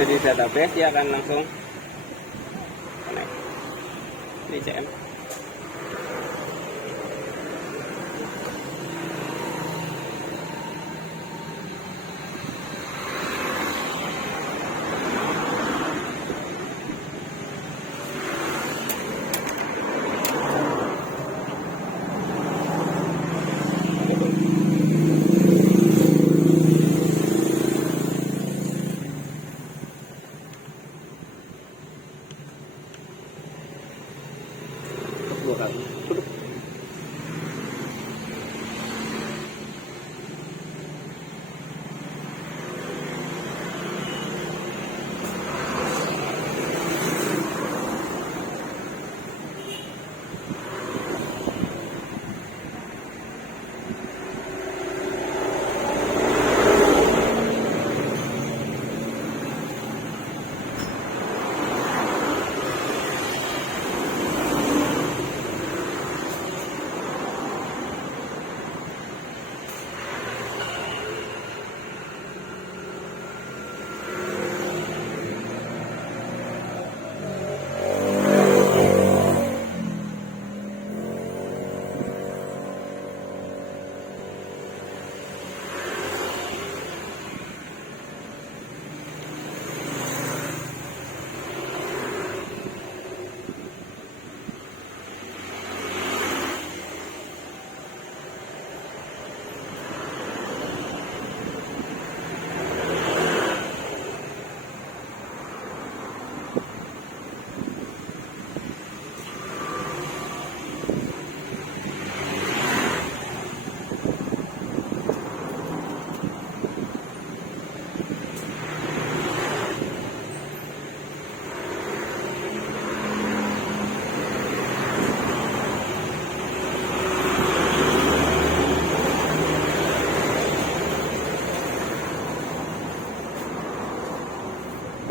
ada di database, dia akan langsung connect. Ini CM.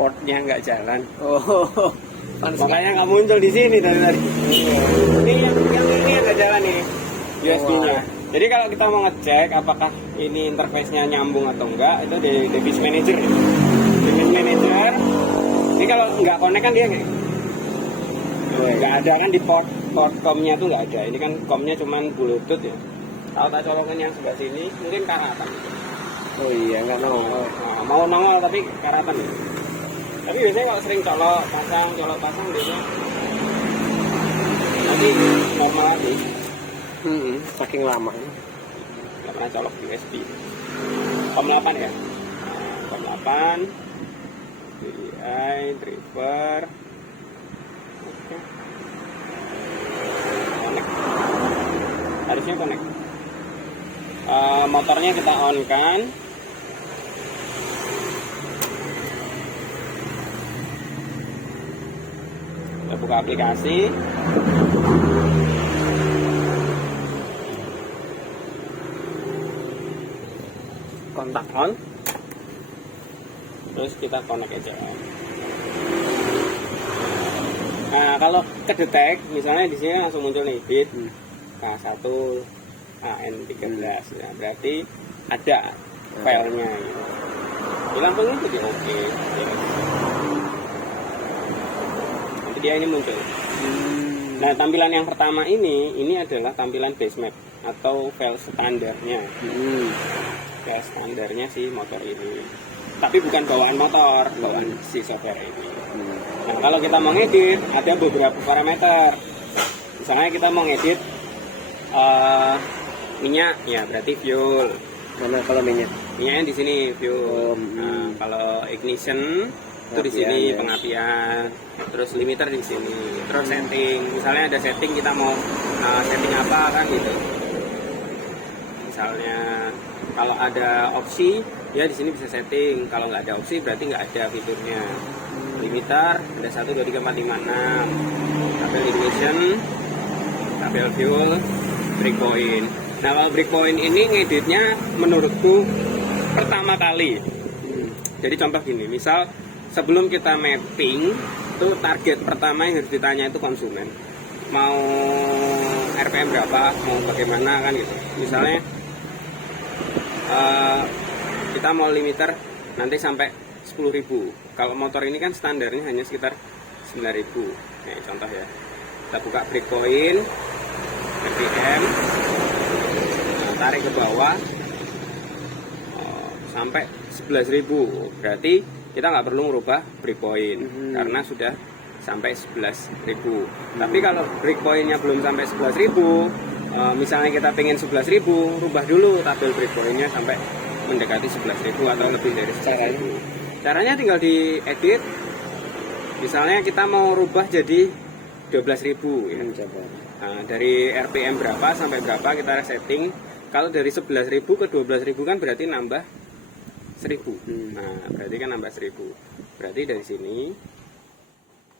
Portnya nggak jalan. Oh, Makanya nggak muncul di sini dari tadi. Ini yang ini nggak jalan nih USB-nya. Jadi kalau kita mau ngecek apakah ini interface-nya nyambung atau enggak, itu di device manager. Device manager. Ini kalau nggak connect kan dia kayak nggak ada kan di port com-nya tuh nggak ada. Ini kan com-nya cuman Bluetooth ya. Kalau tak colokin yang sebelah sini mungkin karatan. Oh iya, nggak nongol. Nah, mau nongol tapi karatan ya. Tapi biasanya kalau sering colok pasang biasanya nanti normal lagi. Saking lama. Nggak pernah colok USB. COM 8 ya. COM 8 DDI driver. Oke. Connect. Harusnya connect. Motornya kita on kan. Kita buka aplikasi. Kontak on. Terus kita connect aja. Nah, kalau kedetek misalnya di sini langsung muncul nih bit K1 AN13 ya, berarti ada filenya gitu. Langsung itu dia oke. Nanti dia ini muncul. Nah, tampilan yang pertama ini adalah tampilan base map atau file standarnya. File standarnya si motor ini. Tapi bukan bawaan motor, bawaan si software ini. Nah, kalau kita mau ngedit, ada beberapa parameter. Misalnya kita mau ngedit minyak, ya berarti fuel. Mana kalau minyak? Minyaknya di sini fuel. Nah, kalau ignition itu di sini ya. pengapian. Terus limiter di sini. Terus setting. Misalnya ada setting kita mau setting apa kan gitu. Misalnya kalau ada opsi, ya di sini bisa setting. Kalau nggak ada opsi berarti nggak ada fiturnya. Limiter ada 1 2 3 4 5 6. Tabel ignition, tabel fuel, breakpoint. Nah, kalau breakpoint ini ngeditnya menurutku pertama kali. Jadi contoh gini, misal sebelum kita mapping, itu target pertama yang harus ditanya itu konsumen. Mau RPM berapa, mau bagaimana kan gitu. Misalnya kita mau limiter nanti sampai 10 10.000. Kalau motor ini kan standarnya hanya sekitar 9.000. Nih contoh ya, kita buka breakpoint RPM, nah, tarik ke bawah sampai 11.000. Berarti kita nggak perlu merubah breakpoint karena sudah sampai 11.000. Tapi kalau breakpointnya belum sampai 11.000, misalnya kita pengen 11.000, rubah dulu tabel breakpointnya sampai mendekati 11.000 atau lebih dari 11.000. Caranya tinggal diedit. Misalnya kita mau rubah jadi 12.000 ya. Nah, dari RPM berapa sampai berapa kita setting. Kalau dari 11.000 ke 12.000 kan berarti nambah 1.000. Nah, berarti kan nambah 1.000. Berarti dari sini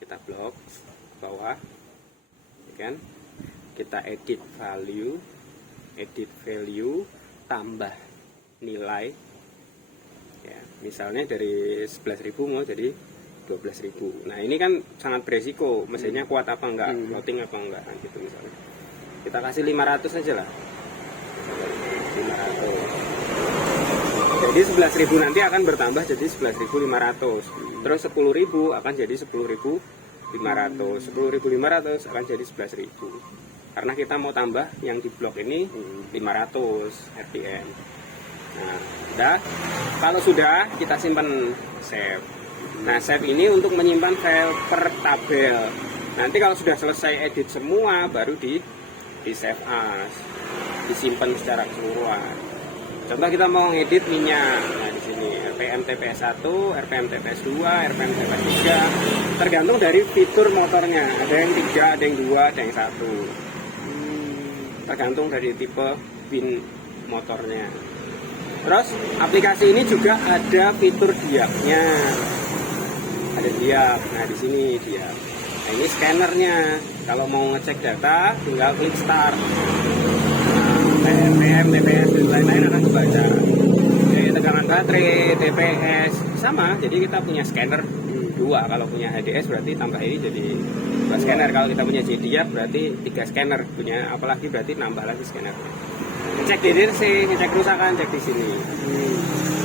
kita blok bawah, ya kan? Kita edit value, tambah nilai. Ya, misalnya dari 11.000 mau jadi 12.000. Nah, ini kan sangat beresiko, mesinnya kuat apa enggak, loading apa enggak gitu misalnya. Kita kasih 500 aja lah. 500. Jadi 11.000 nanti akan bertambah jadi 11.500. Terus 10.000 akan jadi 10.500. 10.500 akan jadi 11.000. Karena kita mau tambah yang di blok ini 500 RPM. Nah, udah. Kalau sudah, kita simpan save. Nah, save ini untuk menyimpan file per tabel. Nanti kalau sudah selesai edit semua, baru di save as, disimpan secara keseluruhan. Contoh kita mau ngedit minyak, nah di sini RPM TPS 1, RPM TPS 2, RPM TPS 3, tergantung dari fitur motornya. Ada yang 3, ada yang 2, ada yang 1. Tergantung dari tipe pin motornya. Terus aplikasi ini juga ada fitur diapnya. Ada diap. Nah di sini diap. Nah ini scannernya. Kalau mau ngecek data, tinggal klik start. RPM, TPS dan lain-lain akan kebaca. Tegangan baterai, TPS sama. Jadi kita punya scanner 2. Kalau punya HDS berarti tambah ini jadi 2 scanner. Kalau kita punya JDIAP berarti 3 scanner. Punya apalagi berarti nambah lagi scanner. Ngecek DDC, ngecek kerusakan, cek di sini.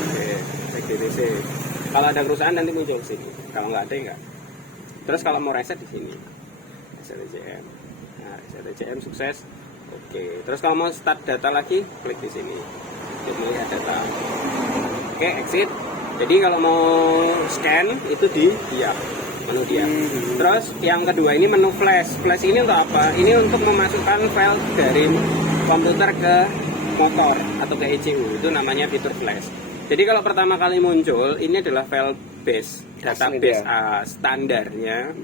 Oke, cek DDC. Kalau ada kerusakan nanti muncul di sini. Kalau nggak ada enggak. Terus kalau mau reset di sini. Reset ECM. Nah, reset ECM sukses. Oke, terus kalau mau start data lagi, klik di sini untuk melihat data. Oke, exit. Jadi kalau mau scan itu di diap, menu diap. Terus yang kedua ini menu flash. Flash ini untuk apa? Ini untuk memasukkan file dari komputer ke motor atau ke ECU. Itu namanya fitur flash. Jadi kalau pertama kali muncul, ini adalah file base, database standarnya.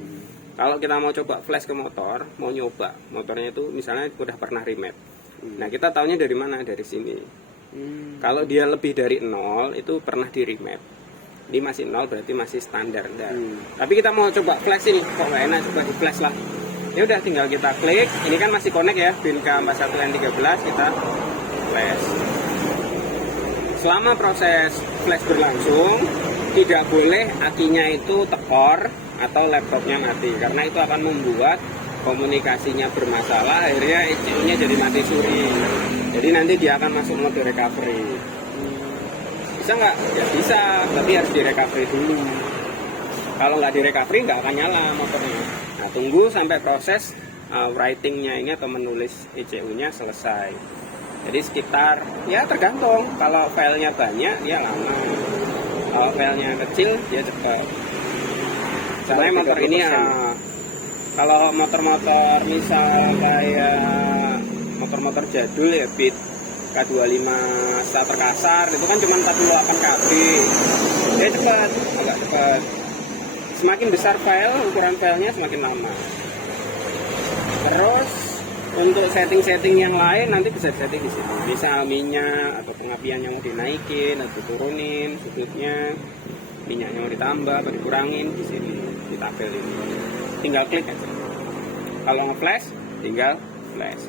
Kalau kita mau coba flash ke motor, mau nyoba motornya itu misalnya udah pernah remap. Nah kita taunya dari mana? Dari sini. Kalau dia lebih dari 0 itu pernah di remap. Ini masih 0 berarti masih standar. Tapi kita mau coba flash ini, kok nggak enak, coba di flash lah. Ya udah tinggal kita klik. Ini kan masih connect ya, BINCA 41N13, kita flash. Selama proses flash berlangsung, tidak boleh akinya itu tekor atau laptopnya mati, karena itu akan membuat komunikasinya bermasalah, akhirnya ECU-nya jadi mati suri. Jadi nanti dia akan masuk mode recovery. Bisa nggak? Ya bisa, tapi harus di recovery dulu. Kalau nggak di recovery nggak akan nyala motornya. Nah tunggu sampai proses writing-nya ini atau menulis ECU-nya selesai. Jadi sekitar, ya tergantung, kalau filenya banyak dia lama, kalau filenya kecil dia cepat. Soalnya motor ini kalau motor-motor misal kayak motor-motor jadul ya Beat K25 starter kasar itu kan cuma 48 KB, dia cepat, agak cepat. Semakin besar file, ukuran filenya semakin lama. Terus untuk setting-setting yang lain nanti bisa setting di sini. Misal minyak atau pengapiannya mau dinaikin atau turunin sudutnya, minyaknya mau ditambah atau dikurangin di sini di tabel ini. Tinggal klik aja. Kalau nge-flash tinggal flash.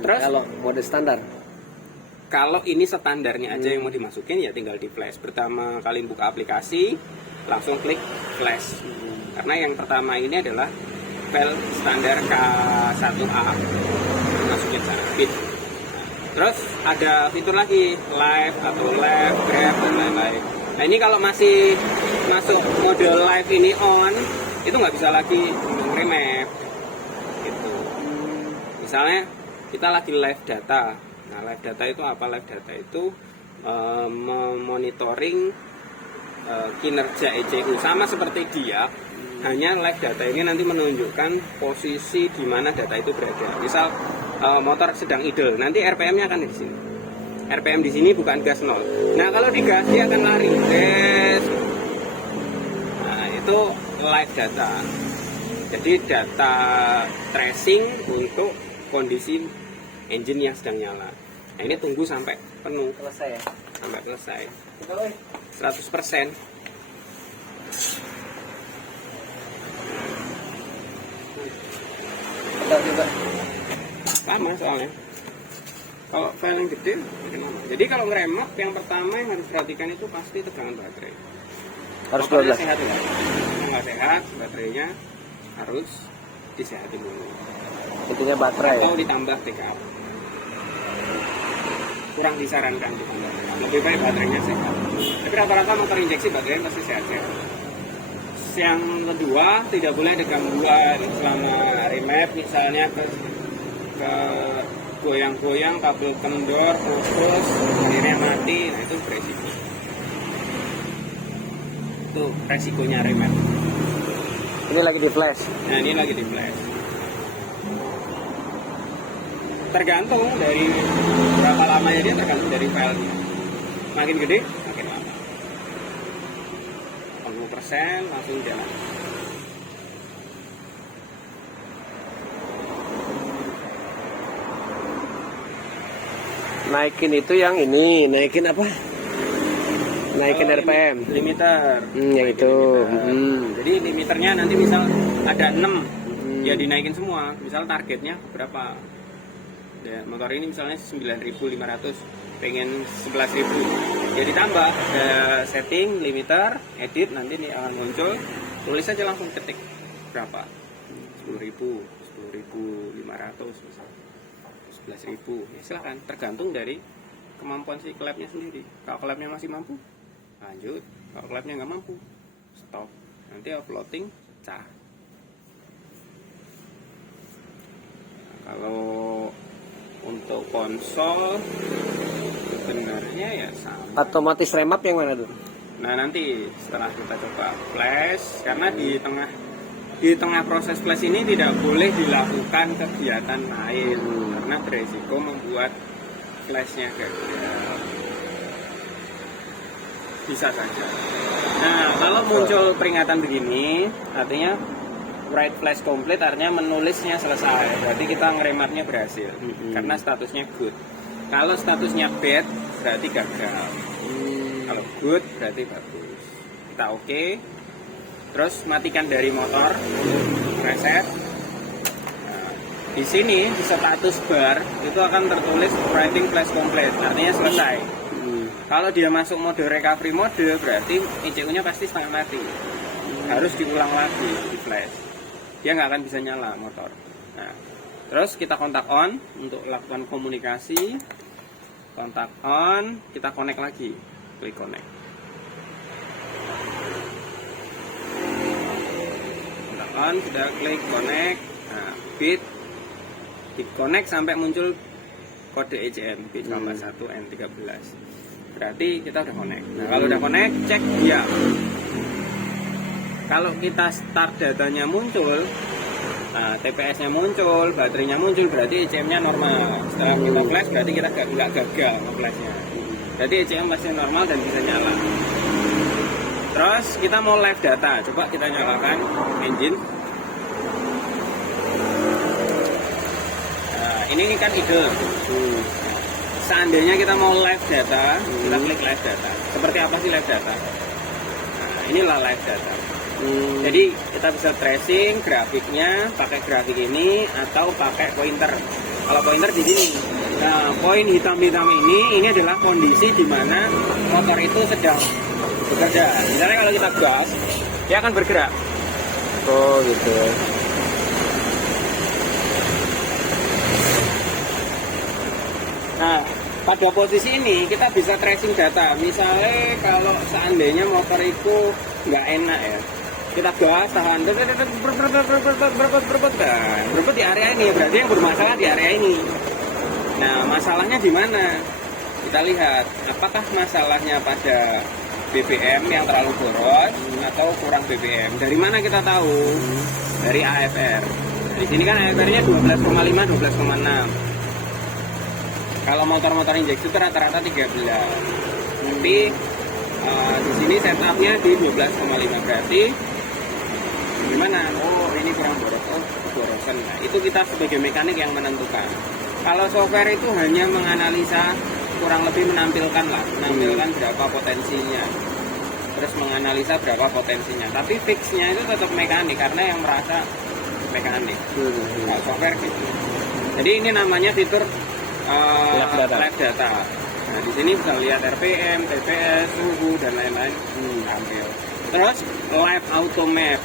Terus kalau mode standar, kalau ini standarnya aja yang mau dimasukin ya tinggal di flash. Pertama kali buka aplikasi langsung klik flash. Karena yang pertama ini adalah file standar K1A, masukin sana bit. Terus ada fitur lagi live atau left, grab dan lain-lain. Nah ini kalau masih masuk mode live ini on, itu nggak bisa lagi remap gitu. Misalnya kita lagi live data. Nah, live data itu apa? Live data itu memonitoring kinerja ECU sama seperti dia. Hanya live data ini nanti menunjukkan posisi di mana data itu berada. Misal motor sedang idle, nanti RPM-nya akan di sini. RPM di sini bukan gas 0. Nah, kalau digas dia akan lari. Yes. Nah, itu live data. Jadi data tracing untuk kondisi engine yang sedang nyala. Nah, ini tunggu sampai penuh. Selesai ya? Sampai selesai. 100%. Enggak juga. Sama soalnya. Kalau file yang gede, makin lama. Jadi kalau ngeremap, yang pertama yang harus perhatikan itu pasti tegangan baterai. Harus Motornya 12. sehat ya. Kalau nggak sehat, baterainya harus disehatin dulu. Intinya baterai ya? Atau ditambah backup. Kurang disarankan ditambah backup. Lebih baik baterainya sehat. Tapi rata-rata motor injeksi baterainya pasti sehat-sehat. Yang kedua, tidak boleh ada gangguan selama remap, misalnya ke goyang-goyang, kabel kendor, putus, akhirnya mati. Nah, itu beresiko. Itu resikonya remap. Ini lagi di flash. Nah, ini lagi di flash. Tergantung dari berapa lamanya dia, tergantung dari filenya. Makin gede, makin lama. 80% langsung jalan. Naikin itu yang ini, naikin apa? Naikin RPM. Limiter. Yang itu. Jadi limiternya nanti misal ada 6, ya dinaikin semua. Misal targetnya berapa? Ya, motor ini misalnya 9.500, pengen 11.000. Jadi tambah setting limiter, edit, nanti ini akan muncul. Tulis aja langsung ketik berapa? 10.000, 10.500 misal. 11.000, ya silahkan, tergantung dari kemampuan si klepnya sendiri. Kalau klepnya masih mampu, lanjut. Kalau klepnya nggak mampu, stop. Nanti uploading pecah. Nah, kalau untuk konsol sebenarnya ya sama. Otomatis remap yang mana tuh? Nah, nanti setelah kita coba flash, karena di tengah proses flash ini tidak boleh dilakukan kegiatan lain karena beresiko membuat flashnya gagal. Bisa saja. Nah, kalau muncul peringatan begini, artinya write flash complete, artinya menulisnya selesai. Berarti kita ngeremapnya berhasil karena statusnya good. Kalau statusnya bad, berarti gagal. Kalau good, berarti bagus. Kita oke. Terus matikan dari motor, reset. Nah, di sini di status bar itu akan tertulis writing flash complete, artinya selesai. Kalau dia masuk mode recovery mode, berarti ECU-nya pasti setengah mati. Harus diulang lagi di flash. Dia nggak akan bisa nyala motor. Nah, terus kita kontak on untuk lakukan komunikasi. Kontak on, kita connect lagi, klik connect. On, sudah klik connect. Nah, bit di connect sampai muncul kode ECM bit 1N13. Berarti kita udah connect. Nah, kalau udah connect, cek dia. Kalau kita start datanya muncul, nah, TPS-nya muncul, baterainya muncul, berarti ECM-nya normal. Setelah kita flash, berarti kita nggak gagal nge-flashnya. Berarti ECM masih normal dan bisa nyala. Terus kita mau live data, coba kita nyalakan engine. Nah, ini kan idle. Seandainya kita mau live data, kita klik live data. Seperti apa sih live data? Nah, inilah live data. Jadi kita bisa tracing grafiknya pakai grafik ini atau pakai pointer. Kalau pointer di sini. Nah, poin hitam-hitam ini adalah kondisi di mana motor itu sedang bekerja. Misalnya kalau kita gas, dia akan bergerak. Oh gitu. Nah, pada posisi ini kita bisa tracing data. Misalnya kalau seandainya motor itu nggak enak ya, kita gas tahan berebut di area ini, berarti yang bermasalah di area ini. Nah, masalahnya di mana? Kita lihat apakah masalahnya pada BBM yang terlalu boros atau kurang BBM. Dari mana kita tahu? Dari AFR. Di sini kan AFR-nya 12,5, 12,6. Kalau motor-motor injeksi itu rata-rata 13. Tapi di sini setupnya di 12,5, berarti gimana? Oh, ini kurang boros, oh borosan. Nah, itu kita sebagai mekanik yang menentukan. Kalau software itu hanya menganalisa, kurang lebih menampilkan berapa potensinya, terus menganalisa berapa potensinya. Tapi fixnya itu tetap mekanik karena yang merasa mekanik. Kalau software gitu. Jadi ini namanya fitur live data. Nah, di sini bisa lihat RPM, TPS, suhu dan lain-lain tampil. Terus live auto map.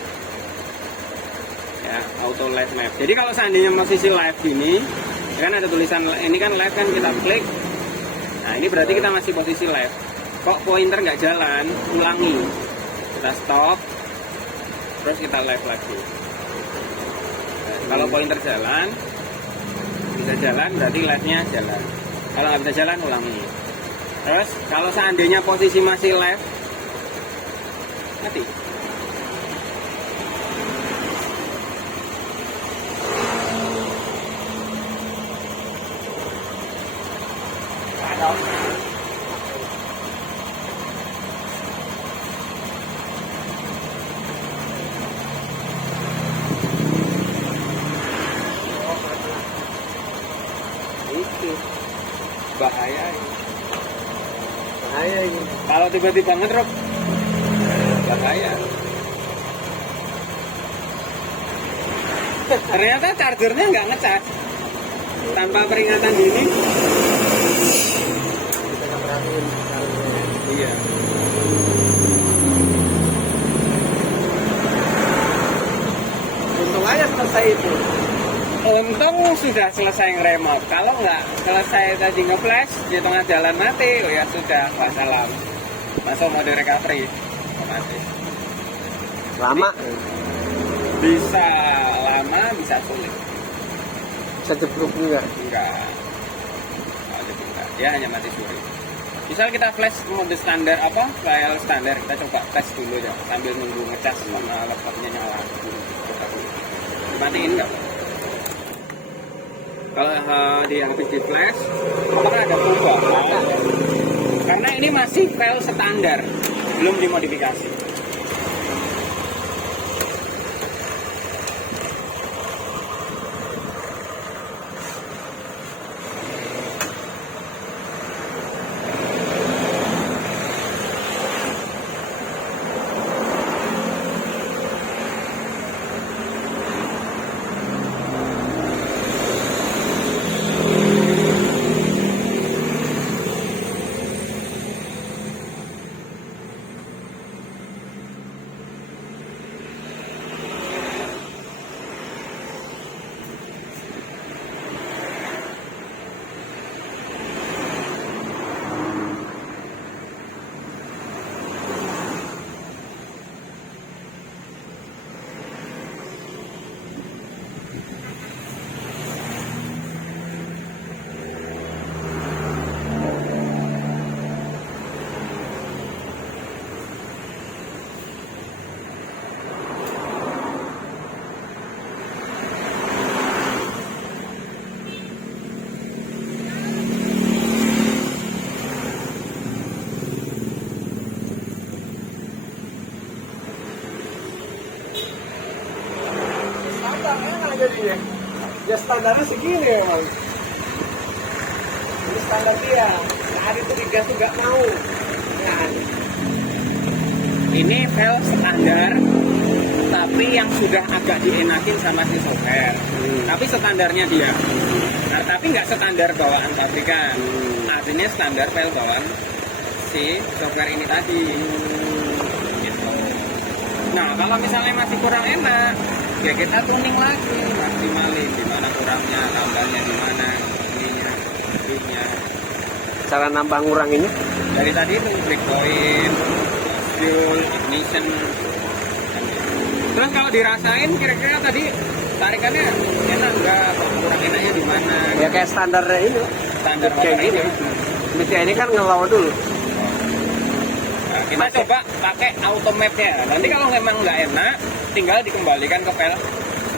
Ya, auto live map. Jadi kalau seandainya posisi live ini, kan ada tulisan ini kan live kan kita klik. Nah, ini berarti kita masih posisi live. Kok pointer nggak jalan, ulangi. Kita stop, terus kita live lagi. Nah, kalau pointer jalan, bisa jalan berarti live-nya jalan. Kalau nggak bisa jalan, ulangi. Terus kalau seandainya posisi masih live, mati. Itu bahaya ini. Bahaya ini. Kalau tiba-tiba ngedrop, bahaya. Ternyata chargernya nggak ngecas. Tanpa peringatan dini. Kita nggak perhatiin. Iya. Untung aja selesai itu. Untung sudah selesai ngeremot. Kalau nggak selesai tadi nge-flash di tengah jalan mati, oh ya sudah, wassalam. Masuk mode recovery otomatis. Lama. Bisa lama, bisa sulit. Bisa jeblok juga. Enggak. Dia hanya mati suri. Misal kita flash mode standar file standar, kita coba tes dulu ya sambil nunggu ngecas sama laptopnya nyala. Coba dulu. Matiin enggak? Kalau di habis di flash, apakah ada perubahan? Karena ini masih file standar, belum dimodifikasi. Jadinya ya standarnya segini emang. Ini standar dia. Saat itu digas tuh nggak mau. Nah, Ini file standar, tapi yang sudah agak dienakin sama si software. Tapi standarnya dia. Nah, tapi nggak standar bawaan pabrikan. Artinya standar file bawaan si software ini tadi. Gitu. Nah, kalau misalnya masih kurang enak, ya kita tuning lagi, maksimalin di mana kurangnya, tambahnya di mana, ininya, ininya. cara nambah nguranginnya? Dari tadi itu breakpoint, fuel, ignition. Terus kalau dirasain kira-kira tadi tarikannya enak nggak? Kurang enaknya di mana? Ya kayak standarnya ini. Standar Kayak motor gini. ini. Metia ini kan ngelawan dulu. Nah, kita coba pakai auto map-nya. Nanti kalau memang nggak enak, tinggal dikembalikan ke file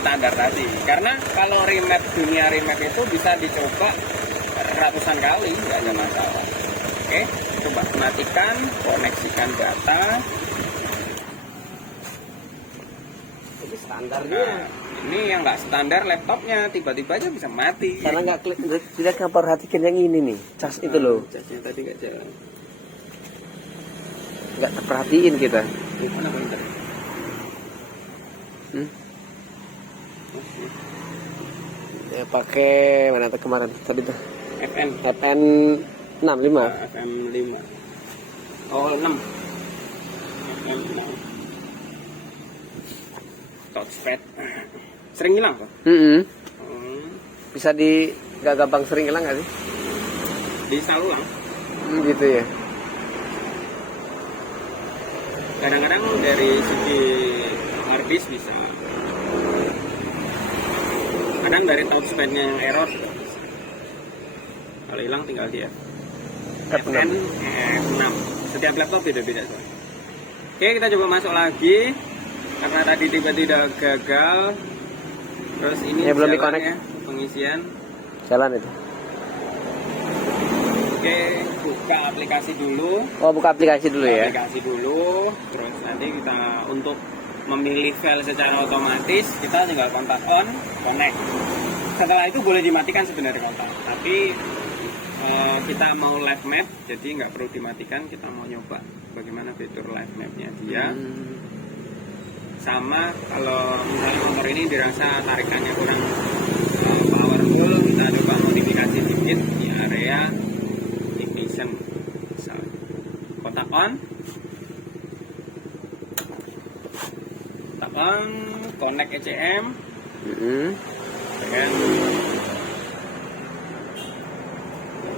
standar tadi. Karena kalau remap, dunia remap itu bisa dicoba ratusan kali, nggak ada masalah. Oke, coba matikan, koneksikan data. Jadi standarnya. Nah, ini yang nggak standar laptopnya, tiba-tiba aja bisa mati. Karena tidak memperhatikan yang ini nih, cas itu loh. Casnya tadi nggak jalan. Nggak terperhatiin kita. Mana pointer? Ya pakai mana tuh kemarin tadi tuh? FN. FN 65. FM 5. Oh 6. FM 6. Touchpad. Sering hilang kok? Bisa di nggak gampang sering hilang nggak sih? Bisa ulang. Gitu ya. Kadang-kadang dari segi harddisk bisa. Kadang dari touchpadnya yang error juga bisa. Kalau hilang tinggal dia. F6. F6. Setiap laptop beda-beda. Oke, kita coba masuk lagi. Karena tadi tiba-tiba gagal. Terus ini ya, belum jalan di-connect. ya, pengisian. Jalan itu. Oke, buka aplikasi dulu. Oh, buka aplikasi dulu ya. Aplikasi dulu. Terus nanti kita untuk memilih file secara otomatis, kita tinggal kontak on, connect. Setelah itu boleh dimatikan sebenarnya kontak. Tapi kita mau live map, jadi nggak perlu dimatikan. Kita mau nyoba bagaimana fitur live mapnya dia. Sama kalau misalnya motor ini dirasa tarikannya kurang powerful, kita coba modifikasi sedikit di area ignition. Misalnya kontak on, connect ECM, kan?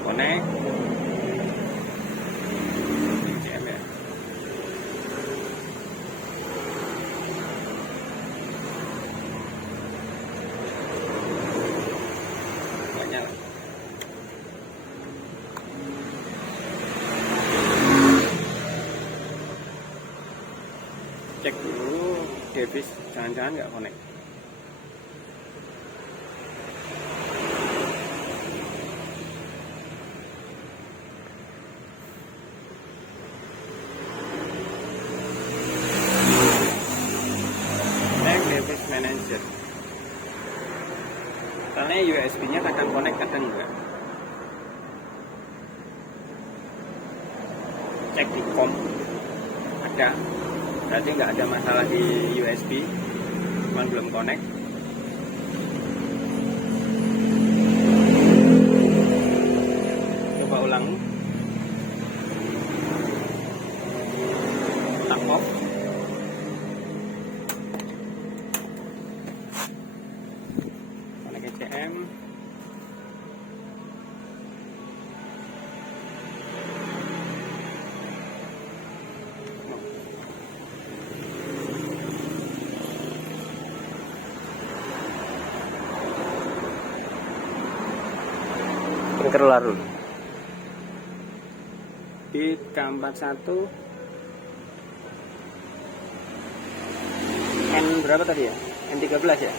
Connect ECM ya. Banyak. Cek dulu device, jangan-jangan nggak connect. Cek device manager. Soalnya USB-nya kadang connect, kadang enggak. Cek di COM, ada. Berarti nggak ada masalah di USB, cuman belum connect. Coba ulang. Tap off. Connect ECM. Keluar dulu. Di K41 N berapa tadi ya? N13 ya?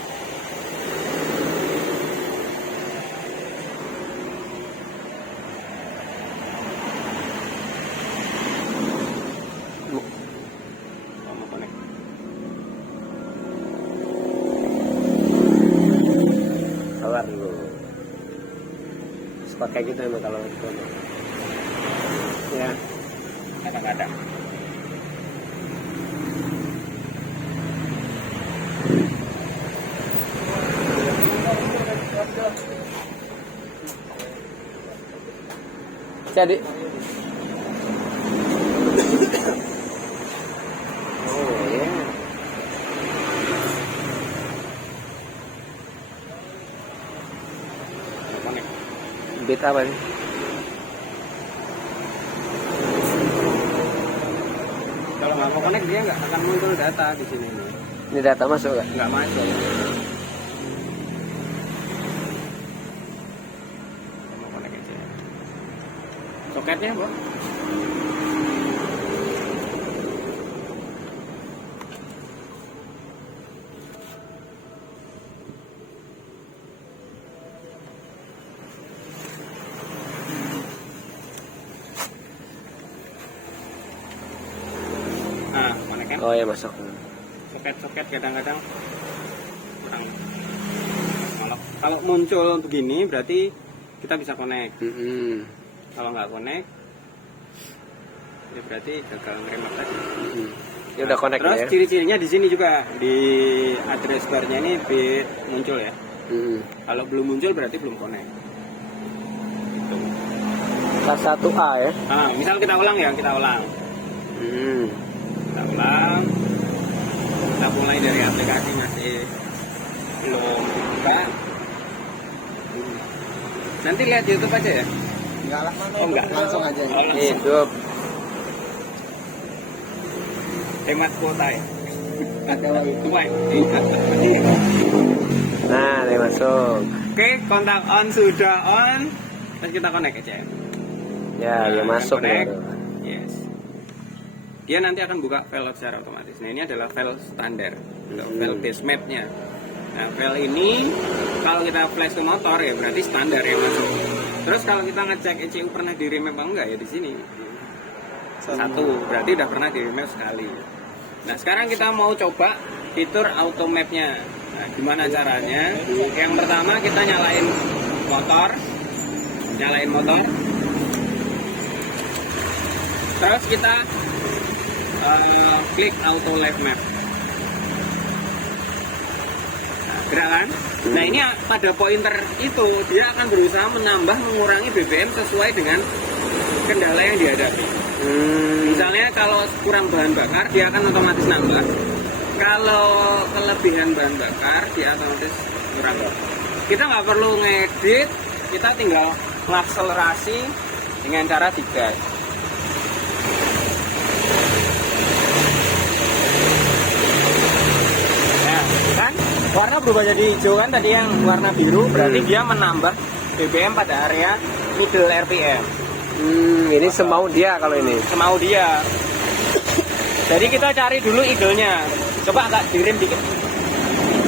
Mau connect. Sabar dulu. Pakai gitu emang kalau itu. Ya. Kadang-kadang. Jadi. Oh ya. Connect. Bit apa nih? mau connect dia nggak akan muncul data di sini. Ini data masuk nggak? Nggak masuk. Mau connect aja. Soketnya, Bu. Nah, connect kan? Oh ya masuk. Soket-soket kadang-kadang kurang. Kalau muncul begini berarti kita bisa connect. Kalau nggak connect, ya berarti gagal ngeremat tadi. Ya udah connect Terus ya. ciri-cirinya di sini juga di address barnya ini bit muncul ya. Kalau belum muncul berarti belum connect. Gitu. Kelas 1A ya. Nah, misal kita ulang ya, kita ulang. Kita ulang. Kita mulai dari aplikasi masih belum dibuka. Nanti lihat YouTube aja ya. Enggak lah, Oh enggak, langsung aja. Hidup. Hemat kuota ya. Ada wifi. Nah, ini masuk. Oke, kontak on sudah on. Terus kita connect aja. Ya, ya Nah, masuk ya. connect. Yes. Dia nanti akan buka file secara otomatis. Nah, ini adalah file standar, file base map-nya. Nah, file ini kalau kita flash ke motor ya berarti standar yang masuk. Terus kalau kita ngecek ECU pernah di remap apa enggak ya di sini. Satu, berarti udah pernah di remap sekali. Nah, sekarang kita mau coba fitur auto map-nya. Nah, gimana caranya? Yang pertama kita nyalain motor. Terus kita klik auto live map. Nah, gerak kan? Nah, ini pada pointer itu dia akan berusaha menambah mengurangi BBM sesuai dengan kendala yang dihadapi. Misalnya kalau kurang bahan bakar dia akan otomatis nambah. Kalau kelebihan bahan bakar dia otomatis kurang. Kita nggak perlu ngedit, kita tinggal ngakselerasi dengan cara digas. Nah, kan warna berubah jadi hijau kan tadi yang warna biru berarti dia menambah BBM pada area middle RPM. Ini semau dia kalau ini. Semau dia. Jadi kita cari dulu eagle-nya. Coba agak direm dikit.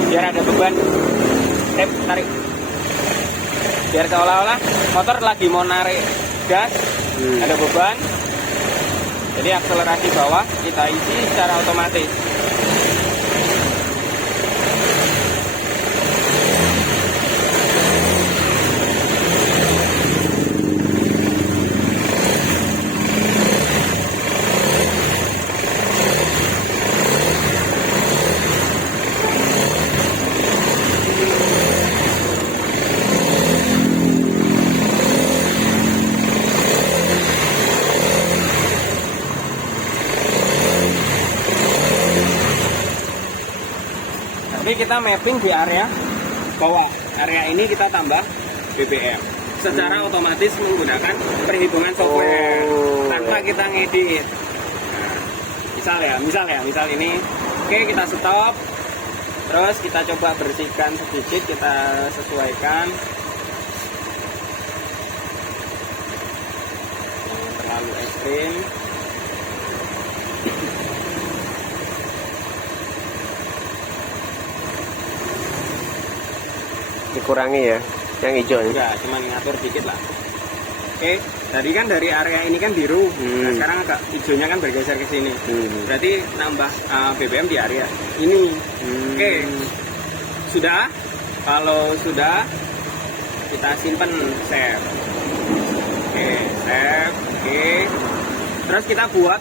Biar ada beban. Tarik. Biar seolah-olah motor lagi mau narik gas, ada beban. Jadi akselerasi bawah kita isi secara otomatis. Jadi kita mapping di area bawah. Area ini kita tambah BBM secara otomatis menggunakan perhitungan software tanpa kita ngedit. Nah, misal ini. Oke, kita stop. Terus kita coba bersihkan sedikit, kita sesuaikan. Jangan terlalu ekstrim. Dikurangi ya, yang hijau ini. Enggak, cuma ngatur dikit lah. Oke, tadi kan dari area ini kan biru. Nah, sekarang agak hijaunya kan bergeser ke sini. Berarti nambah BBM di area ini. Oke, sudah. Kalau sudah, kita simpan save. Oke, save. Oke. Terus kita buat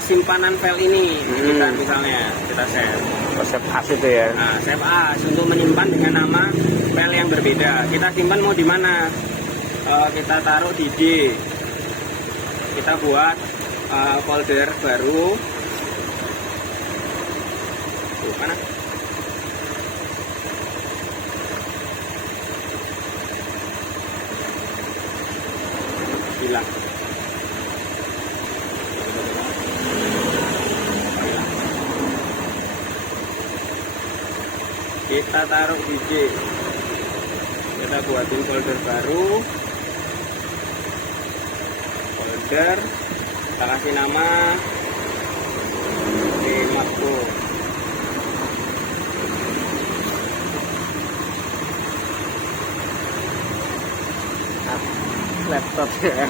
simpanan file ini. Kita misalnya kita save. Save as itu ya. Nah, save as untuk menyimpan dengan nama file yang berbeda. Kita simpan mau di mana? Kita taruh di D. Kita buat folder baru. Tuh, mana? Hilang. kita taruh di J, kita buatin folder baru, folder, kita kasih nama Remapku. Laptop ya.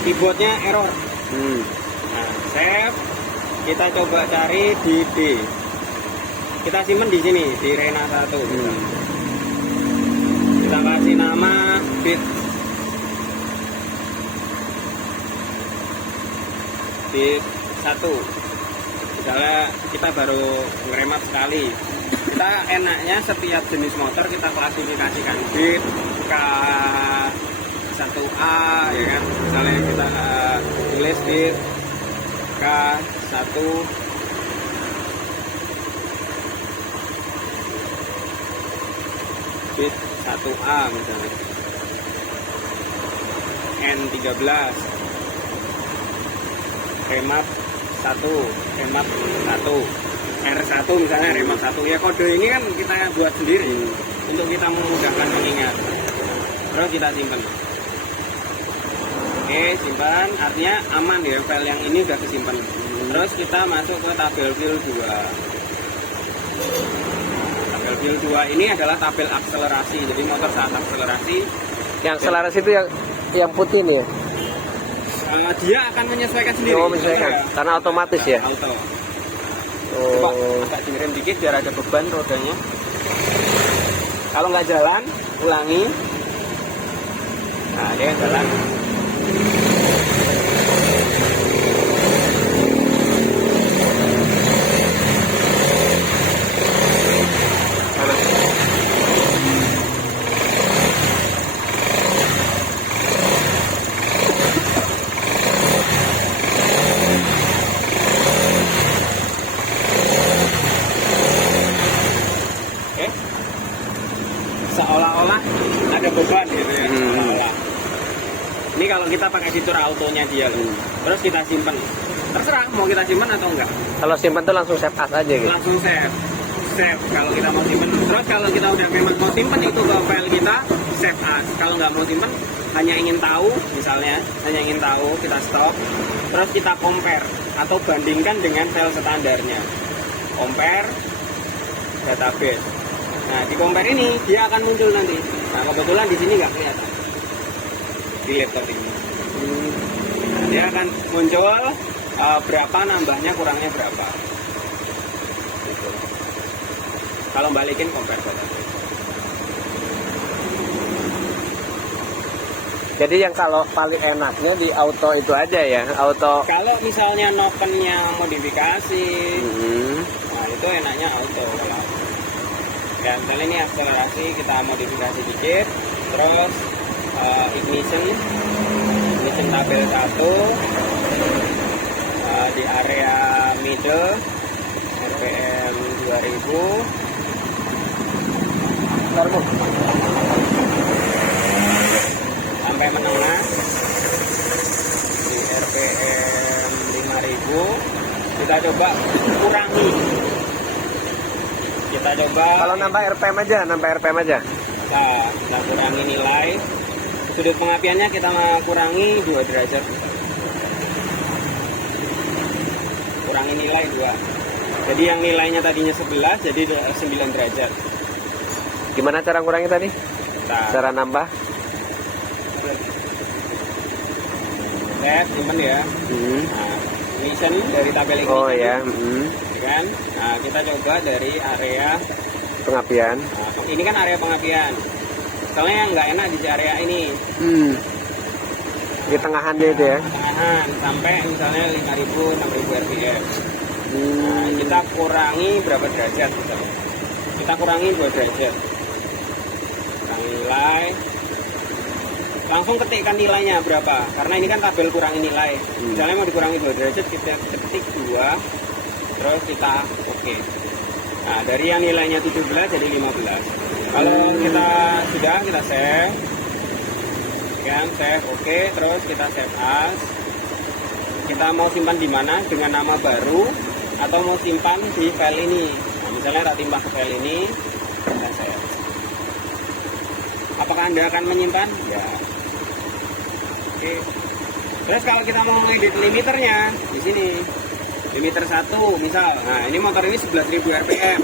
Keyboardnya error. Nah, save. Kita coba cari di D. Kita simpen di sini di Rena 1. Kita kasih nama bit 1. Misalnya kita baru ngeremap sekali. Kita enaknya setiap jenis motor kita klasifikasikan bit K1A, ya kan? Misalnya kita tulis bit K1 bit 1A misalnya, N13 remap 1, remap 1, R1 misalnya, remap 1. Ya kode ini kan kita buat sendiri untuk kita memudahkan mengingat. Terus kita simpan. Oke, simpan, artinya aman ya, file yang ini udah kesimpan. Terus kita masuk ke tabel file 2. Tabel file 2 ini adalah tabel akselerasi. Jadi motor saat akselerasi, Yang akselerasi itu yang putih nih ya? dia akan menyesuaikan sendiri. Oh, menyesuaikan. Ya. Karena otomatis ya? Auto. Coba Oh. agak direm dikit biar ada beban rodanya. Kalau nggak jalan, ulangi. Nah, dia jalan. Oke. Seolah-olah ada beban gitu ya. Seolah-olah. Ini kalau kita pakai fitur autonya dia loh. Terus kita simpan. Terserah mau kita simpan atau enggak. Kalau simpan tuh langsung save as aja gitu? Langsung save. Save kalau kita mau simpan. Terus kalau kita udah memang mau simpan itu ke file kita, save as. Kalau nggak mau simpan, hanya ingin tahu, misalnya hanya ingin tahu, kita stop. Terus kita compare atau bandingkan dengan file standarnya. Compare database. Nah, di compare ini dia akan muncul nanti. Nah, kebetulan di sini nggak kelihatan di laptop ini. Nah, dia akan muncul berapa nambahnya, kurangnya berapa. Gitu. Kalau balikin compare database. Jadi yang kalau paling enaknya di auto itu aja ya? Auto. Kalau misalnya nokennya modifikasi, nah itu enaknya auto. Kalau dan misalnya ini akselerasi kita modifikasi dikit, terus ignition tabel 1 di area middle RPM 2000 sampai menengah di RPM 5000. Kita coba kurangi. Kita coba. Kalau nambah RPM aja, Nah, kita kurangi nilai. Sudut pengapiannya kita kurangi 2 derajat. Kurangi nilai 2. Jadi yang nilainya tadinya 11 jadi 9 derajat. Gimana cara ngurangi tadi? Nah, Cara nambah? simpen ya. Nah, ignition dari tabel ignition. Oh ya. Kan? Nah, kita coba dari area Pengapian. ini kan area pengapian. Soalnya yang nggak enak di area ini. Di tengahan dia itu ya? Tengahan sampai misalnya 5000 6000 rpm. Nah, kita kurangi berapa derajat misalnya? Kita kurangi 2 derajat. Kurangi nilai. Langsung ketikkan nilainya berapa? Karena ini kan tabel kurangi nilai. Misalnya mau dikurangi 2 derajat, kita ketik 2. Terus kita oke. Nah, dari yang nilainya 17 jadi 15. Kalau kita sudah, kita save. kan, save, oke, terus kita save as. Kita mau simpan di mana dengan nama baru atau mau simpan di file ini. Nah, misalnya tak timbang ke file ini, kita save. Apakah Anda akan menyimpan? Ya. Oke. Terus kalau kita mau edit limiternya di sini. Limiter 1 misal. Nah, ini motor ini 11.000 rpm.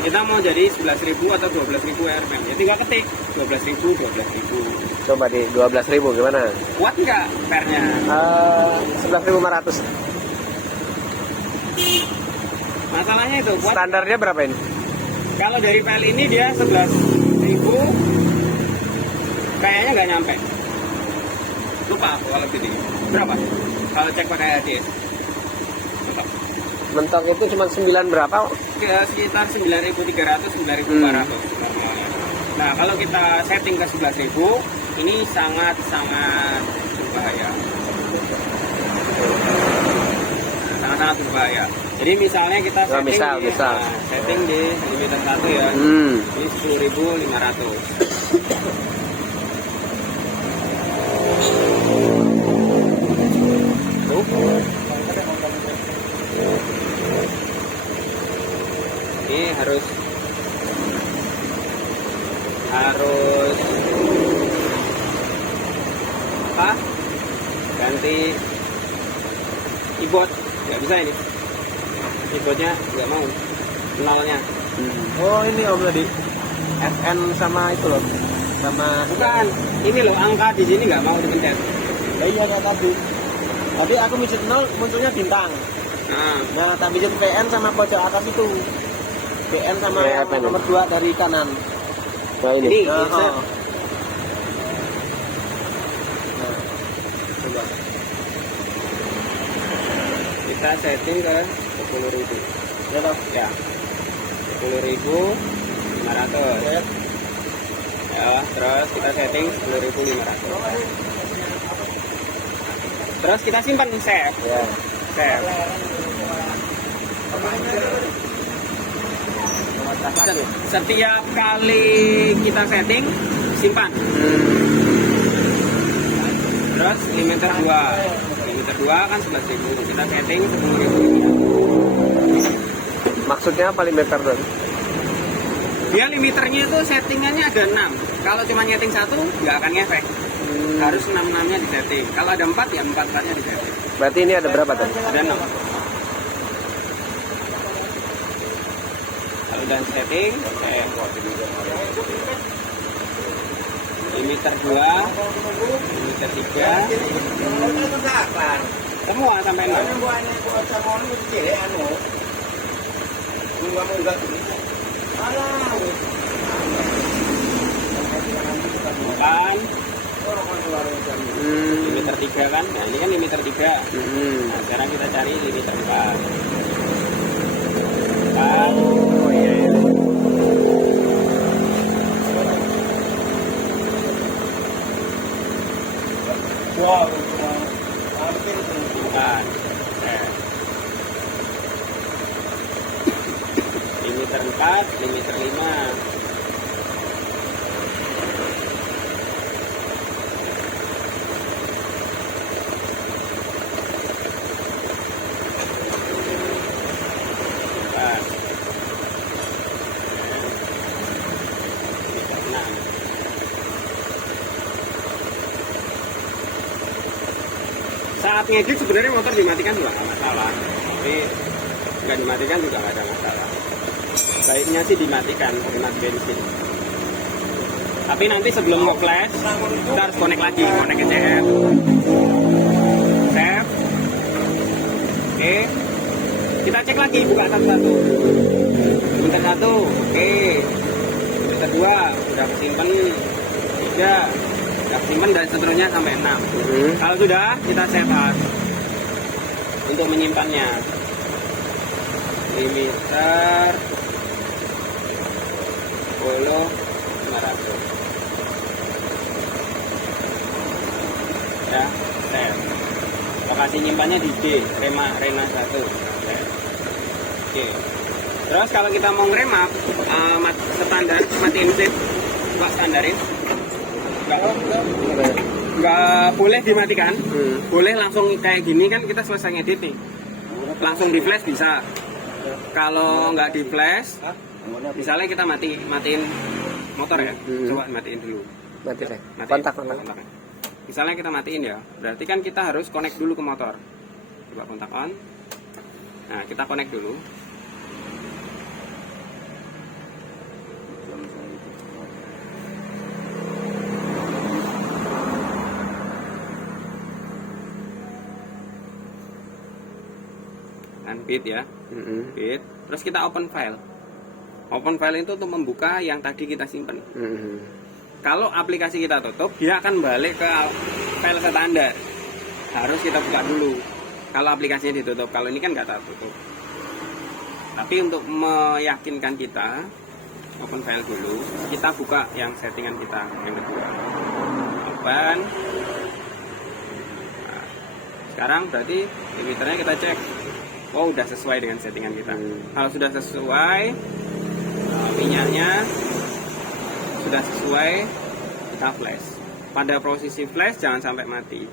Kita mau jadi 11.000 atau 12.000 rpm. Ya tinggal ketik 12.000, 12.000. Coba di 12.000 gimana? Kuat nggak pernya? 11.500. Masalahnya itu kuat. Standarnya berapa ini? Kalau dari file ini dia 11.000 kayaknya nggak nyampe. Lupa aku kalau gini. Berapa? Kalau cek pakai HDS. Lupa. Mentok itu cuma 9 berapa? Sekitar 9.300, 9.400. Nah, kalau kita setting ke 11.000, ini sangat-sangat berbahaya. Sangat-sangat berbahaya. Jadi misalnya kita setting, misal. Nah, setting di limiter 1 ya. Ini 10.500. Ini harus apa? Ganti keyboard, nggak bisa ini. Keyboardnya nggak mau, nolnya. Oh ini om tadi FN sama itu loh, sama Bukan, ini loh angka di sini nggak mau dipencet. ya iya kayak tadi. Tadi aku mencet 0 munculnya bintang. Nah tapi mencet PN sama pojok atas itu. PN sama Ya, yang nomor 2 dari kanan. Nah ini. Ini, Nah, insert. Coba. Kita setting ke 10.000. Ya toh. Ya, 10.500. Ya. Ya, terus kita setting 10.500. Terus kita simpan save. Ya. Save. Setiap kali kita setting, simpan. Terus limiter 2. Limiter 2 kan 11.000. Kita setting 10.000. Maksudnya apa limiter tuh? Dia limiternya itu settingannya ada 6. Kalau cuma nyeting 1 nggak akan ngefek. Harus 6-6-nya disetting. Kalau ada 4 ya 4-4-nya disetting. Berarti ini ada berapa tadi? Ada 6. Kalau udah setting, limiter 2, limiter 3, semua sampai 6. Bukan limiter 3 kan? Nah ini kan limiter 3. Nah sekarang kita cari limiter 4. Oh iya. Wow. Bukan. Limiter 4, limiter 5. Saat ngedit sebenarnya motor dimatikan juga nggak masalah, tapi nggak dimatikan juga nggak ada masalah. Baiknya sih dimatikan, hemat bensin. Tapi nanti sebelum nge-flash, kita harus connect lagi, connect ke CF. Save. Oke. Kita cek lagi, buka satu-satu. Limiter 1, oke. Limiter 2, udah kesimpan. 3, udah kesimpan dan seterusnya sampai 6. Kalau sudah, kita save as untuk menyimpannya. Limiter 10.500. Ya, save. Lokasi nyimpannya di D, Rena 1. Save. Oke. Terus kalau kita mau ngeremap standar, matiin save, buka standarin. nggak boleh dimatikan, boleh langsung kayak gini kan kita selesai ngedit nih, langsung di flash bisa. Kalau nggak di flash, misalnya kita matiin motor ya, coba matiin dulu. Matiin. Kontak. Misalnya kita matiin ya, berarti kan kita harus connect dulu ke motor. Coba kontak on. Nah, kita connect dulu. Bit ya, bit. Terus kita open file. Open file itu untuk membuka yang tadi kita simpen. Kalau aplikasi kita tutup, dia akan balik ke file standar. Harus kita buka dulu. Kalau aplikasinya ditutup, kalau ini kan nggak tertutup. Tapi untuk meyakinkan kita, open file dulu. Kita buka yang settingan kita yang kedua. Open. Nah, sekarang berarti limiternya kita cek. Oh, udah sesuai dengan settingan kita. Kalau sudah sesuai, minyaknya sudah sesuai, kita flash. Pada posisi flash jangan sampai mati.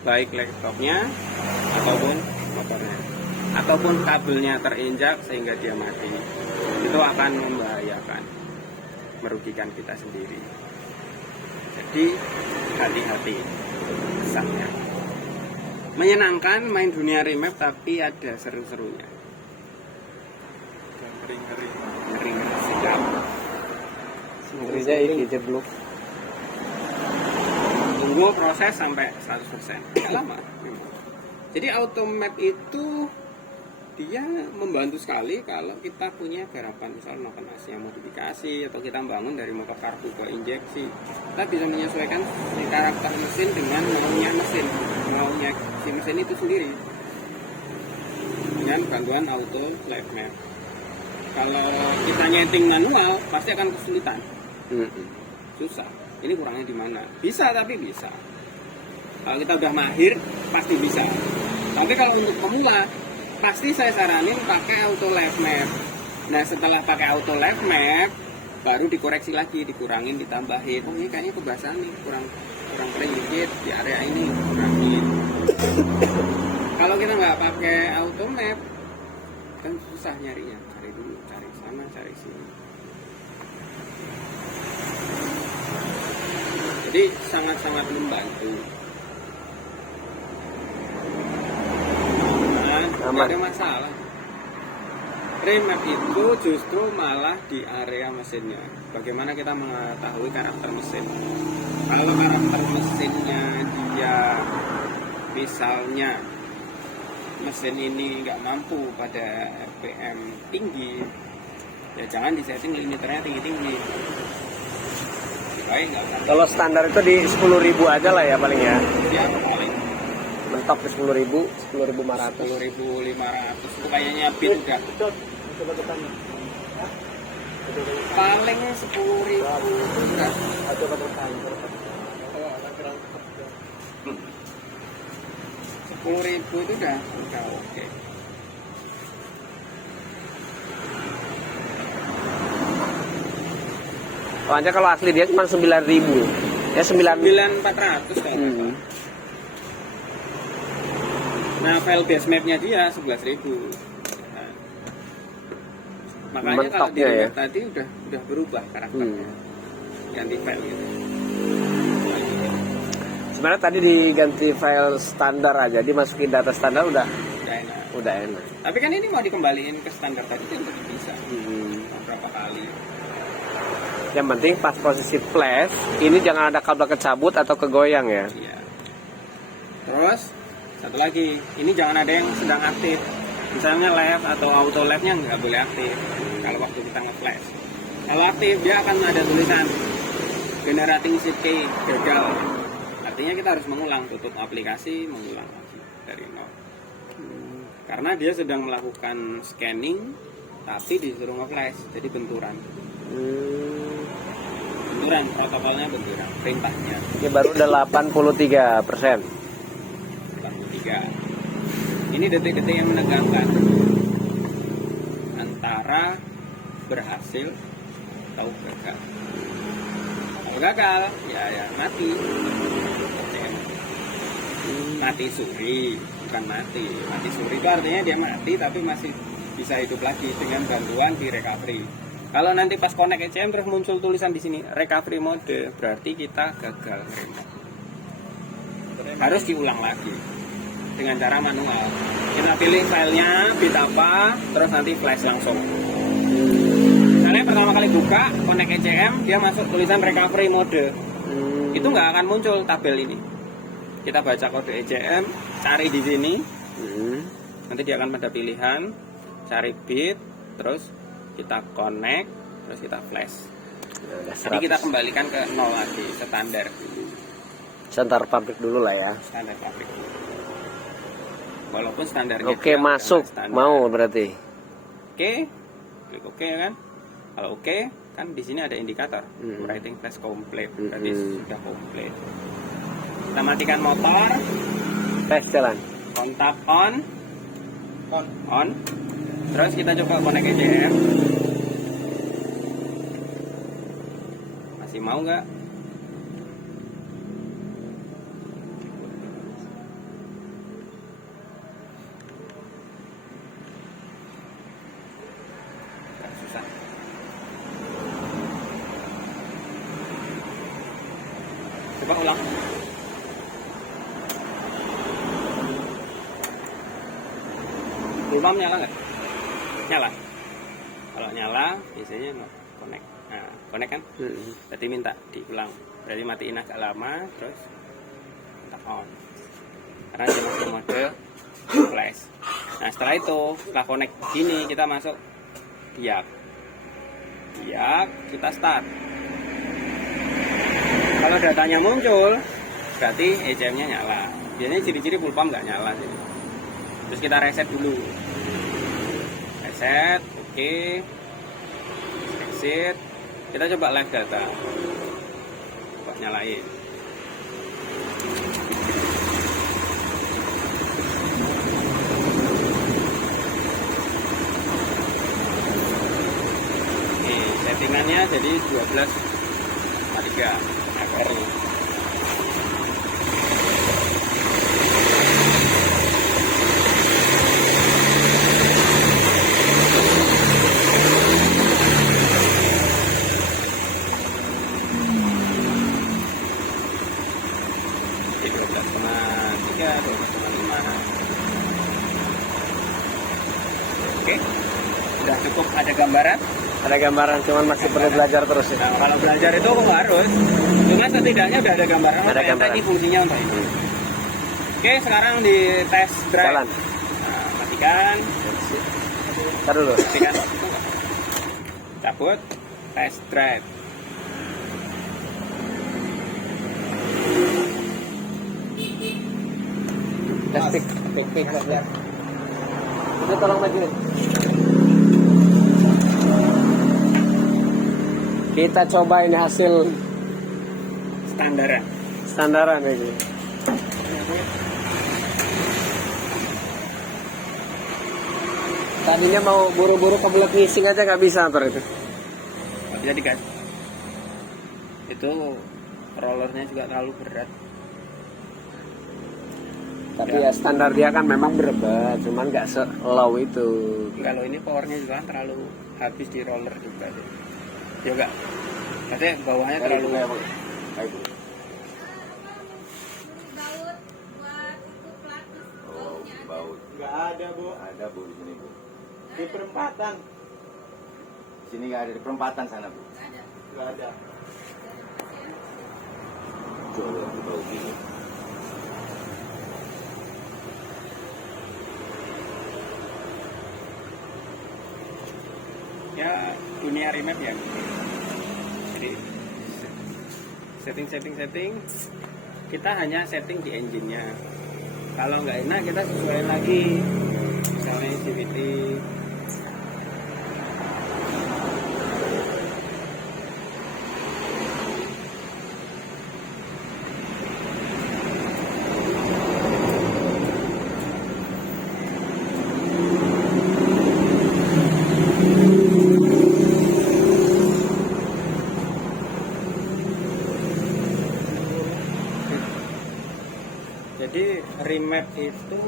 Baik laptopnya ataupun motornya. Ataupun kabelnya terinjak sehingga dia mati. Itu akan membahayakan, merugikan kita sendiri. Jadi hati-hati kesannya. Menyenangkan main dunia remap tapi ada seru-serunya. Ngeri sedap. Ngerinya ini jeblok. Tunggu proses sampai 100%. Tidak lama. Jadi auto map itu dia membantu sekali kalau kita punya garapan, misal melakukan yang modifikasi atau kita bangun dari motor karbu ke injeksi. Kita bisa menyesuaikan si karakter mesin dengan maunya si mesin itu sendiri dengan bantuan auto live map. Kalau kita nyeting manual pasti akan kesulitan, susah. Ini kurangnya di mana? Bisa, tapi bisa. Kalau kita udah mahir pasti bisa. Tapi kalau untuk pemula pasti saya saranin pakai auto live map. Nah, setelah pakai auto live map baru dikoreksi lagi, dikurangin, ditambahin. Oh, ini kayaknya kebasahan nih, kurang kering dikit di area ini, kurangin. Kalau kita nggak pakai auto map kan susah nyarinya, cari dulu, cari sana, cari sini. Jadi sangat-sangat membantu. Tidak ada masalah. Remap itu justru malah di area mesinnya. Bagaimana kita mengetahui karakter mesin? Kalau karakter mesinnya dia misalnya mesin ini nggak mampu pada RPM tinggi, ya jangan disetting limiternya tinggi-tinggi. Baik, nggak usah. Kalau standar itu di 10.000 aja lah ya paling ya. Ya paling. Mentok di 10.000, 10.500. 10.500 itu kayaknya bit udah. Paling 10.000 udah. 10.000 itu udah oke. Soalnya kalau asli dia cuma 9.000. Ya 9.400 kalau Nah, file base mapnya dia 11.000. Nah, makanya mentoknya kalau dilihat ya? tadi udah berubah karakternya. Ganti file gitu. Sebenarnya tadi diganti file standar aja, dimasukin data standar udah enak. Tapi kan ini mau dikembaliin ke standar tadi itu tetap bisa. Beberapa kali. Yang penting pas posisi flash, ini jangan ada kabel kecabut atau kegoyang ya. Iya. Terus satu lagi, ini jangan ada yang sedang aktif. Misalnya live atau auto live-nya nggak boleh aktif kalau waktu kita nge-flash. Kalau aktif dia akan ada tulisan generating CK gagal. Artinya kita harus mengulang, tutup aplikasi, mengulang lagi dari nol. Karena dia sedang melakukan scanning tapi disuruh nge-flash, jadi benturan. Benturan, protokolnya benturan, perintahnya. Ini baru udah 83%. Ini detik-detik yang menegangkan antara berhasil atau gagal. Kalau gagal ya mati. Mati suri, bukan mati. Mati suri itu artinya dia mati tapi masih bisa hidup lagi dengan bantuan di recovery. Kalau nanti pas connect ECM terus muncul tulisan di sini recovery mode, berarti kita gagal remote. Harus diulang lagi dengan cara manual. Kita pilih filenya bit apa, terus nanti flash langsung. Karena pertama kali buka connect ECM dia masuk tulisan recovery mode. Itu nggak akan muncul tabel ini. Kita baca kode ECM, cari di sini. Nanti dia akan pada pilihan, cari bit, terus kita connect, terus kita flash. Jadi kita kembalikan ke 0 lagi, standar dulu. Standar pabrik dulu lah ya. Standar pabrik dulu. Walaupun standarnya Oke, masuk. standar. Mau berarti. Oke, klik oke kan. Kalau oke, kan di sini ada indikator writing flash complete, berarti sudah komplit. Kita matikan motor, Tes jalan. kontak on. Terus kita coba connect ECM. Masih mau nggak? Nggak susah. Coba ulang. Belum nyala nggak? Nyala. Kalau nyala biasanya connect. Nah, connect kan? Berarti minta diulang. Berarti matiin agak lama, terus kontak on. Karena dia masih mode flash. Nah setelah itu, setelah connect gini kita masuk diak, kita start. Kalau datanya muncul, berarti ECM-nya nyala. Biasanya ciri-ciri full pump nggak nyala sih. Terus kita reset dulu. Reset, oke. Exit. Kita coba live data. Coba nyalain. Nih, settingannya jadi 12,3 ampere. Di 12,3, 12,5. Oke, sudah cukup ada gambaran. Ada gambaran, cuman masih perlu belajar terus ya. Nah, kalau belajar itu harus, cuma setidaknya udah ada gambaran. Ada gambaran. Ini fungsinya untuk ini. Oke, sekarang di test drive. Jalan. Nah, matikan. Ntar dulu. Matikan. Cabut. Test drive. Tes pik. Itu tolong majuin. Kita coba ini hasil standaran ini. Tadinya mau buru-buru kebelet ngising aja nggak bisa ntar itu. Nggak bisa digas. Itu rollernya juga terlalu berat. Tapi ya standar dia kan memang berat, cuman nggak se-low itu. Kalau ini powernya juga terlalu habis di roller juga sih. Juga. Katanya bawahnya terlalu Baik. Baut. Nggak ada, Bu. Ada Bu di sini Bu. Di perempatan. Sini nggak ada, di perempatan sana Bu. Nggak ada. Coba bau gini. ya dunia remap ya. Jadi setting kita hanya setting di engine-nya. Kalau nggak enak kita sesuaiin lagi, misalnya CVT. remap itu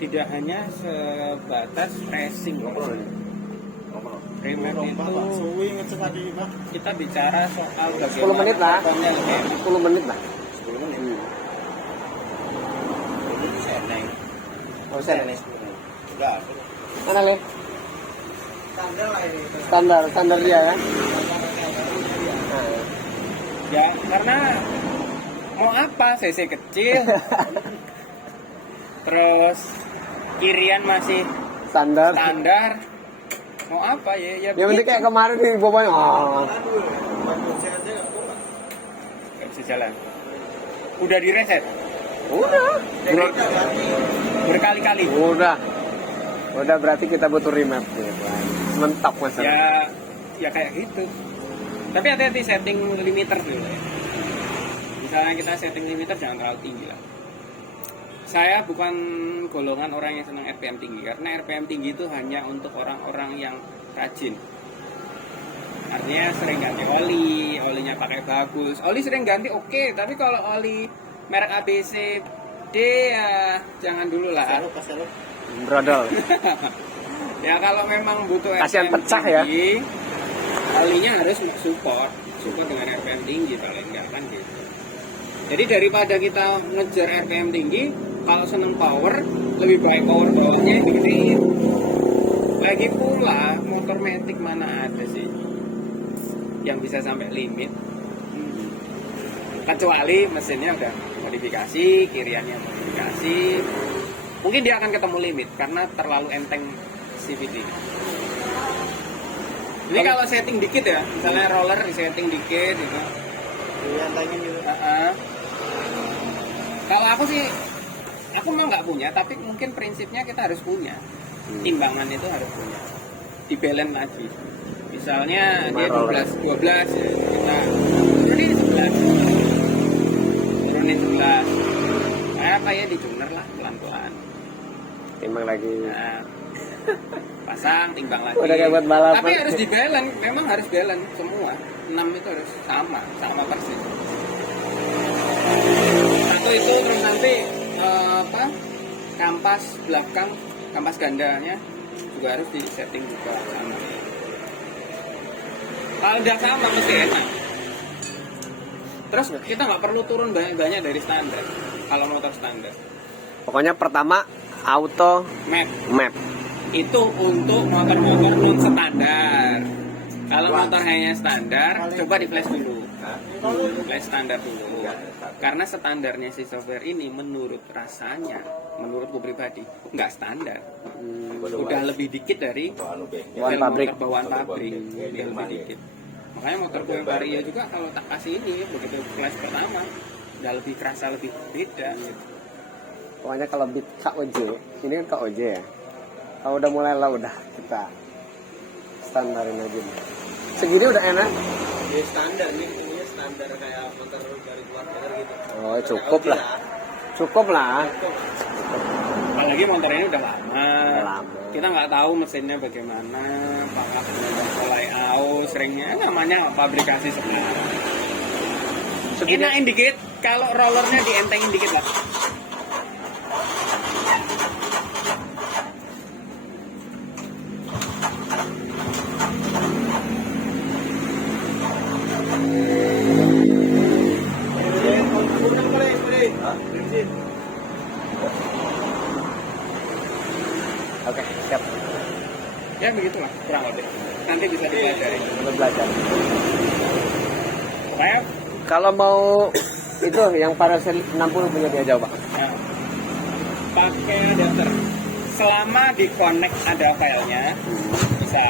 tidak hanya sebatas racing. Remap itu suwi ngecek tadi, Pak. kita bicara soal 10 menit lah. terbangnya lebih enak. 10 menit lah. 10 menit. Itu seneng. Oh, saya Udah. mana Le? Standar lah ini. Standar dia kan? Ya karena mau apa cc kecil terus kirian masih Standar. mau apa ya Yang penting kayak kemarin nih bobanya. Oh. nggak bisa jalan. Udah direset Udah. berkali-kali. Udah berarti kita butuh remap gitu. Mentok masalah. Ya kayak gitu. Tapi hati-hati setting limiter dulu ya. Misalnya kita setting limiter jangan terlalu tinggi lah. Saya bukan golongan orang yang senang RPM tinggi, karena RPM tinggi itu hanya untuk orang-orang yang rajin. Artinya sering ganti oli, olinya pakai bagus. Oli sering ganti oke, tapi kalau oli merek ABC D ya jangan dulu lah. Brodol. Ya kalau memang butuh Kasihan RPM pecah ya. tinggi, olinya harus support dengan RPM tinggi paling enggak kan gitu. Jadi daripada kita ngejar RPM tinggi, kalau seneng power, lebih baik power bawahnya digedein. Lagi pula motor matic mana ada sih yang bisa sampai limit? Kecuali mesinnya udah modifikasi, kiriannya modifikasi, mungkin dia akan ketemu limit karena terlalu enteng CVT. Ini kalau setting dikit ya, misalnya roller di setting dikit gitu. Kalau aku sih, aku memang nggak punya, tapi mungkin prinsipnya kita harus punya. Timbangan itu harus punya. Di balance lagi. Misalnya dia 12 ya, kita turunin 11. Kayak di tuner lah, pelan-pelan. Timbang lagi. Nah, pasang, timbang lagi. Udah kayak buat balapan. Tapi harus di balance, memang harus balance semua. 6 itu harus sama persis. Satu itu terus nanti kampas belakang, kampas gandanya juga harus di setting juga sama. Kalau udah sama mesti enak. Terus kita nggak perlu turun banyak dari standar. Kalau motor standar. Pokoknya pertama auto map. Itu untuk motor-motor non standar. Kalau motor hanya standar, coba di flash dulu. Flash standar dulu. Karena standarnya si software ini menurut rasanya, menurutku pribadi, nggak standar. Udah lebih dikit dari Bawaan pabrik. Bawaan pabrik. Udah lebih dikit. Makanya motor gue yang Vario juga kalau tak kasih ini begitu flash pertama, udah lebih kerasa lebih beda. Gitu. Pokoknya kalau beat KOJ, ini kan KOJ ya. Kalau udah mulai lah udah kita standarin aja. Segini udah enak. Ya standar nih, ini standar kayak motor dari luar negeri gitu. Oh cukup lah. Cukup lah. Apalagi motor ini udah lama. Lama. Kita nggak tahu mesinnya bagaimana, apakah mulai aus, ringnya namanya pabrikasi sebenarnya. Enakin dikit, kalau rollernya dientengin dikit lah. Oke, siap. Ya begitulah, kurang lebih. Nanti bisa dipelajari. Belajar. Pokoknya Kalau mau itu yang Paracel 60 punya dia jawab. ya, pakai adapter. Selama di connect ada filenya, bisa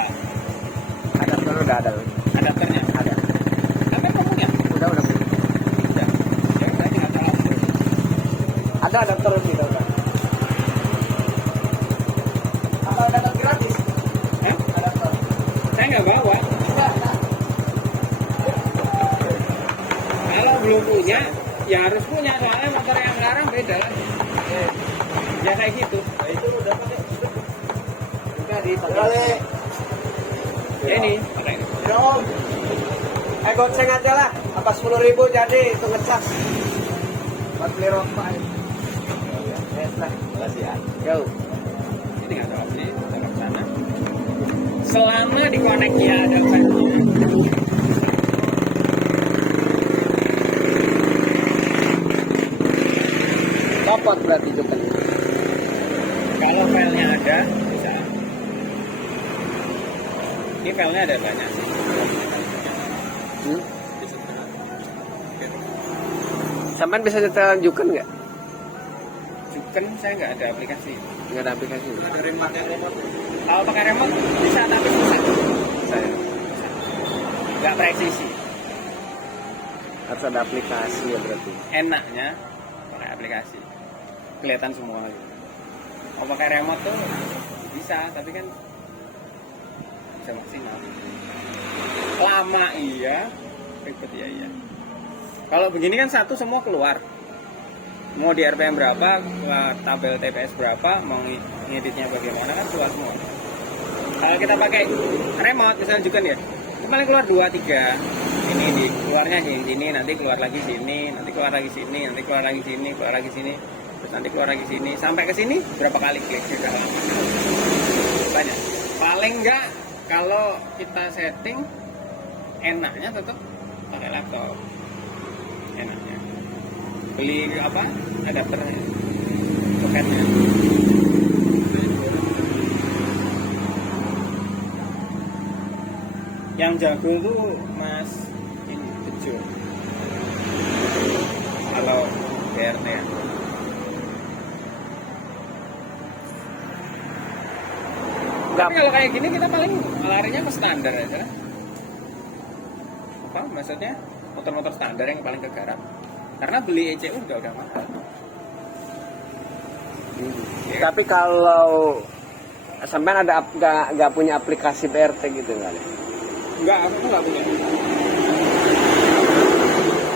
Adapter udah ada. adapternya. Ada. Tapi kamu punya? Udah. Udah. Ya udah tinggal download. Ada adapter kita udah. Apa adapter gratis? Hah? Adapter. Saya nggak bawa. Kalau belum punya, ya harus punya. Soalnya motor yang sekarang beda lagi. Ya kayak gitu. Nah, itu udah pakai. Udah dipakai. Ya ini, pakai ini. Om. Goceng aja lah. Apa 10.000 jadi itu ngecas. Buat beli rokok. ya. Yo. Ini nggak ada opsi, kita ke sana. Selama di connect-nya ada fan-nya. Copot berarti juga. Kalau filenya ada, bisa. Ini filenya ada banyak sih. Hmm? Bisa. Sampean bisa nyetel Juken nggak? Juken saya nggak ada aplikasi. Nggak ada aplikasi. Ada rem pakai remote. Kalau pakai remote bisa, tapi susah. Saya Nggak presisi. harus ada aplikasi ya berarti. Enaknya pakai aplikasi. Kelihatan semua gitu. Kalau pakai remote tuh bisa, tapi kan bisa maksimal. Lama iya, ribet ya iya. Kalau begini kan satu semua keluar. Mau di RPM berapa, tabel TPS berapa, mau ngeditnya bagaimana kan keluar semua. Kalau kita pakai remote misalnya juga ya, paling keluar 2-3. Ini di keluarnya di sini, nanti keluar lagi sini, nanti keluar lagi sini, nanti keluar lagi sini, keluar lagi sini, terus nanti keluar lagi sini, sampai ke sini berapa kali klik sudah lama. Banyak. Paling enggak kalau kita setting enaknya tetap pakai laptop. Enaknya. Beli apa? Adapternya. Soketnya. Yang jago tuh Mas ini Bejo. Kalau BRT ya. Nggak. Tapi kalau kayak gini kita paling larinya ke standar aja. Apa maksudnya? Motor-motor standar yang paling kegarap. Karena beli ECU udah mahal. Ya. Tapi kalau sampean ada nggak punya aplikasi BRT gitu nggak ada? Enggak, aku nggak punya.